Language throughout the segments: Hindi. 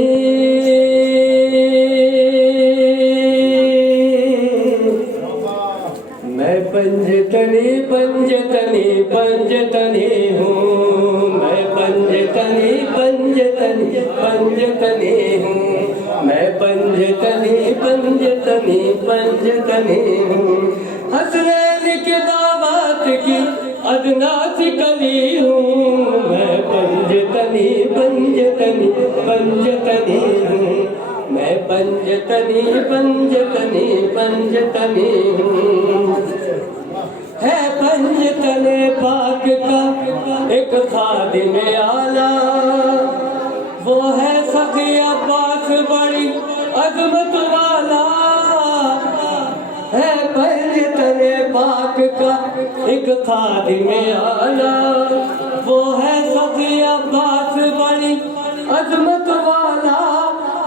मैं पंजतनी पंजतनी पंजतनी हूँ। मैं पंजतनी पंजतनी पंजतनी हूँ। मैं पंजतनी पंजतनी पंजतनी हूँ। हसनैन के दामाद की अदना सी कली हूँ। मैं पंजतनी पंजतनी पंजतनी हूँ। मैं पंजतनी पंजतनी पंजतनी हूँ। है पंजतने पाक का एक खादिम आला, वो है सखी अब्बास बड़ी अजमत वाला। है पंजतने पाक का एक खादिम आला, वो है सखी अब्बास बड़ी अजमत वाला।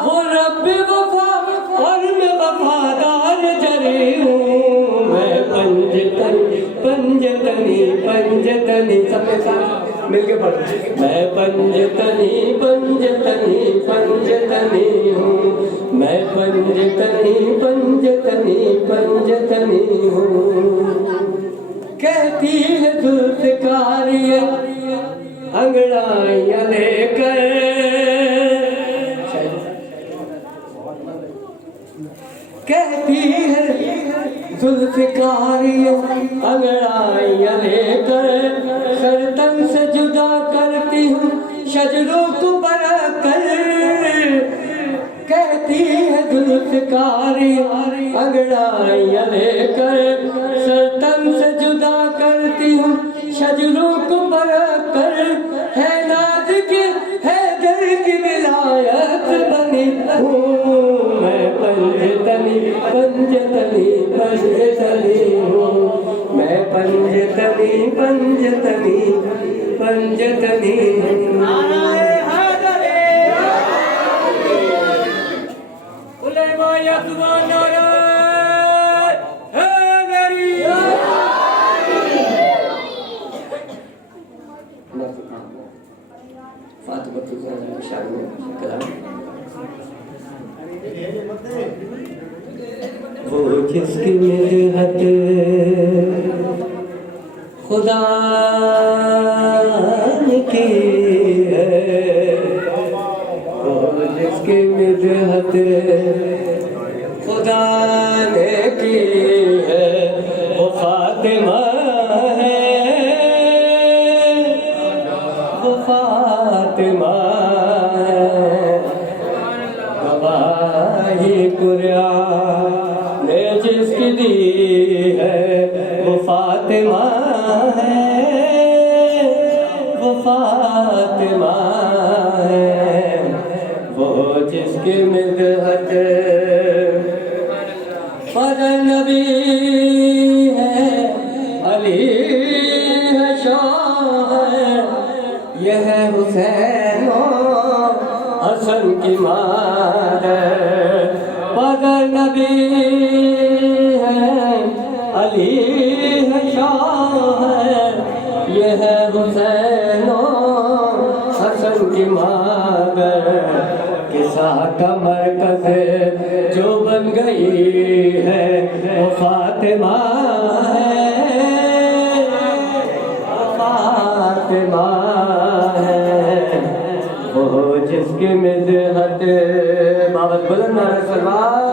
वो रब्बे वफा और मैं वफादार जरी हूँ। मैं पंजतनी पंजतनी पंजतनी, सबके साथ मिलके पढ़ो। मैं पंजतनी पंजतनी पंजतनी हूँ। मैं पंजतनी पंजतनी पंजतनी हूँ। कहती है जुल्फ़िकारियाँ अंगड़ाइयाँ लेकर, कहती है जुल्फ़िकारियाँ अंगड़ाइयाँ लेकर, सरतन से जुदा करती हूँ शजरों को बरकर। कहती है जुल्फ़िकारियाँ अंगड़ाइयाँ लेकर, सरतन से जुदा करती हूँ शजरों को बरकर। है नाज के है दर की विलायत बनी हूँ। मैं पंजतनी पंजतनी पंजतनी हूँ। मैं पंजतनी पंजतनी पंजतनी हूँ। वो जिसकी मिन्नत खुदा ने की है, वो जिसकी मिन्नत खुदा ने की है, वो फातिमा है। वो फातिमा है। गवाही कुरान ने जिसकी दी है, वो फातिमा है। वो फातिमा है। वो जिसकी मिदहत पर नबी है, अली है शाह है। यह है हुसैन हसन की मादर, बदर नबी है, अली है शाह है। यह है हुसैन हसन की मादर। किसा का मरकज जो बन गई है, वो फातिमा है। फातिमा है। वो जिसकी मिदहत बाबत बुलंद है सलवार।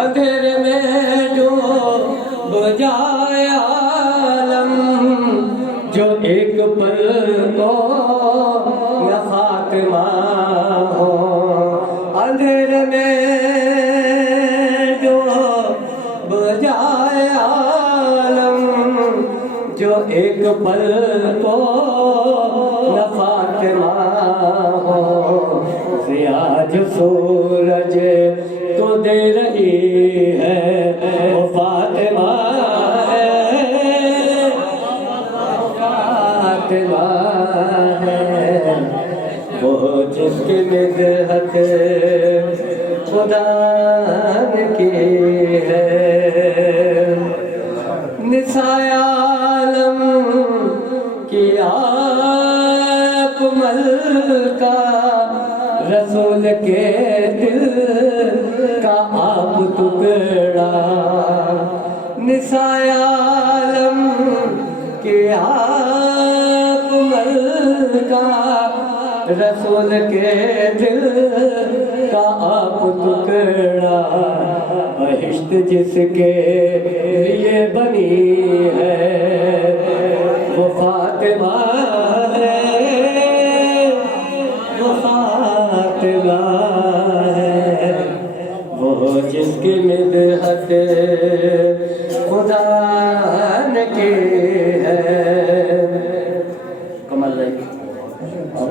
अंधेरे में जो बुझाए आलम, जो एक पल को या फातिमा हो। अंधेरे में जो बुझाए आलम, जो एक पल को न फातिमा हो। ज़िया जो सूरज को दे रही है, वो फातिमा है। फातिमा है। वो जिसकी मिदहत खुदा ने की है। निसाए आलम कि आप मलका रसूल के दिल का आप टुकड़ा निसाए आलम कि आप मलका रसूल के दिल का आप टुकड़ा बहिश्त जिसके लिए बनी है वो फातिमा है, वो फातिमा है, वो जिसकी मिदहत खुदा ने की है। कमल भाई और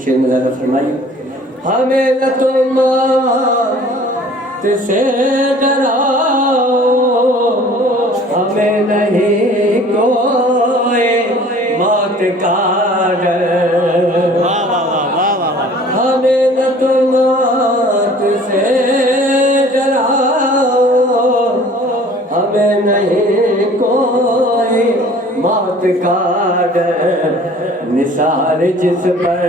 शेर में ज़रा फरमाइए। हमें न तो मौत से डराओ, हमें नहीं कोई मौत का डर, हमें न तो मौत से डराओ, हमें नहीं कोई मौत का डर। निसार जिस पर,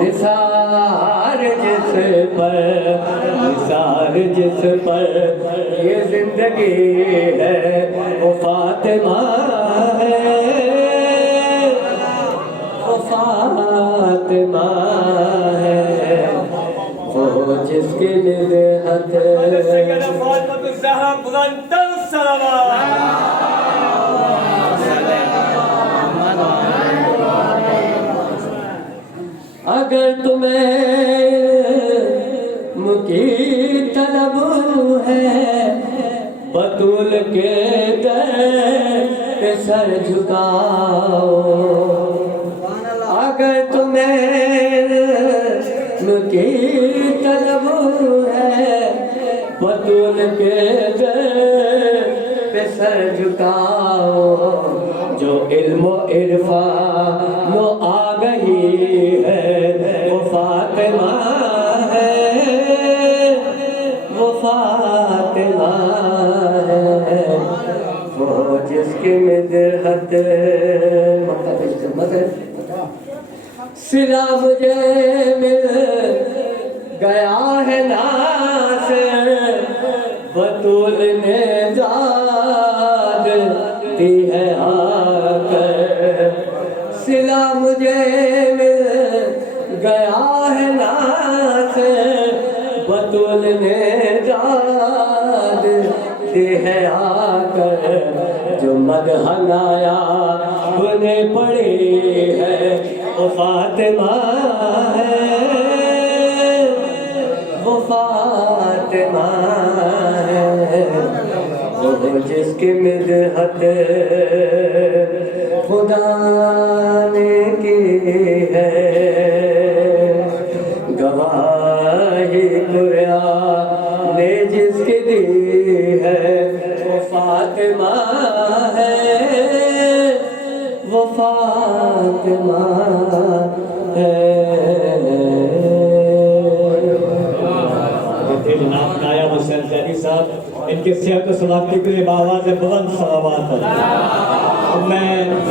निसार जिस पर, निसार जिस पर ये जिंदगी है वो फातिमा है, वो फातिमा है, वो जिसकी निदहत अगर तुम्हें मुकी तलब है बतूल के दर पे सर झुकाओ, अगर तुम्हें मुकी तलब है बतूल के दर पे सर झुकाओ। जो इल्मो इरफान आ गई है वो फातिमा है, वो फातिमा है, वो जिसकी मिदहत सिला मुझे मिल गया है नासिर बतूल ने दाद दी है आकर, सिला मुझे मिल गया है नासिर बतूल ने दाद दी है आकर। जो मदहनाया उन्हें पड़ी है वो फातिमा है, वो फातिमा है, वो जिसकी मिदहत खुदा ने की है। गवाही कुरान ने जिसकी दी है वो फातिमा है, वो फातिमा है। जनाब नायाब हुसैन जैदी साहब इनके सेहत समाप्ति के लिए बाबा से बुलंद सलावत। मैं